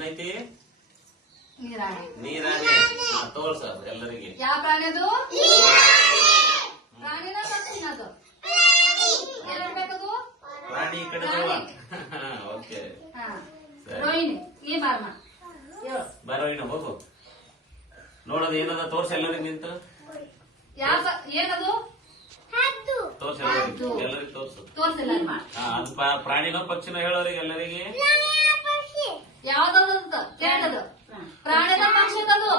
ಏನೈತಿ? ನೀರಾಣಿ. ನೀರಾಣಿ. ತೋರ್ಸ ಎಲ್ಲರಿಗೆ. ಯಾವ ಪ್ರಾಣಿ ಅದು? ಪ್ರಾಣಿನ ಪಕ್ಷಿನ ಅದು? ಏನಿರ್ಬೇಕದು? ಪ್ರಾಣಿ ಈ ಕಡೆ ಓಕೆ. ರೋಹಿಣಿ ಈ ಬಾರಮ್ಮ. ಬರೋಯಿನ ಹೋಗು. ನೋಡೋದು ಏನದ ತೋರ್ಸ ಎಲ್ಲರಿಗೆ ನಿಂತು. ಏನದು? ತೋರ್ಸ ಎಲ್ಲರಿಗೆ ತೋರ್ಸು. ತೋರ್ಸಿಲ್ಲ. ಅದು ಪ್ರಾಣಿನೋ ಪಕ್ಷಿನೋ ಹೇಳೋರಿಗೆ ಎಲ್ಲರಿಗೆ. ಯಾವ್ದದ ಕೇಳದು? ಪ್ರಾಣಿನ ಪಕ್ಷಿನದು?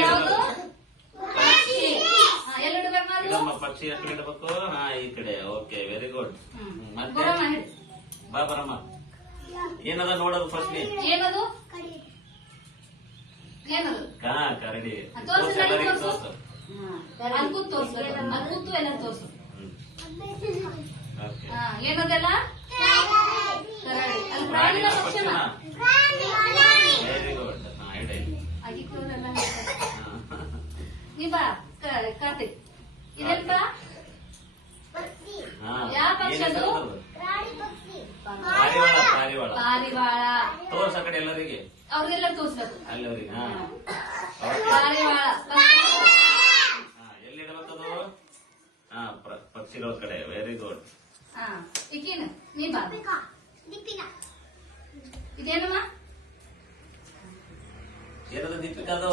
ಯಾವ್ದು? ಇಡಮ್ಮ ಪಕ್ಷಿ ಎಲ್ಲಿ ಇಡಬೇಕು? ಈ ಕಡೆ. Okay, very good. ಮತ್ತೆ ಬಾ ಬರಮ್ಮ. ಏನದ ನೋಡೋದು ಫಸ್ಟ್? ಏನದು? ಏನದು? ಕರಡಿ. ತೋರ್ಸು. ಅಲ್ಲಿ ಕೂತು ತೋರ್ಸು. ಅಲ್ಲಿ ಕೂತು ಎಲ್ಲ ತೋರ್ಸು. ಏನದೆಲ್ಲ? ಕರಡಿ. ಅಲ್ಲಿ ಪ್ರಾಣಿನ ಪಕ್ಷಿನ? Very good. ನೀ ಬಾ ಕಾರ್ತಿಕ್. ಇದೆಲ್ಲ ಯಾವ ಪಕ್ಷಿ ಅದು? ಪಾರಿವಾಳ. ತೋರ್ಸ ಕಡೆ ಎಲ್ಲರಿಗೆ. ಅವ್ರಿಗೆಲ್ಲ ತೋರ್ಸ್ಬೇಕು. ಅಲ್ಲವರಿಗೆ. ಪಾರಿವಾಳ ಎಲ್ಲಿ ಇಡಬೇಕದು? ಪಕ್ಷಿಗಳ ಕಡೆ. Very good. ಇಕೀನ ನೀ ಬಾ. ಇದೇನಮ್ಮ? ಏನದು ದೀಪಿಕಾ? ಅದು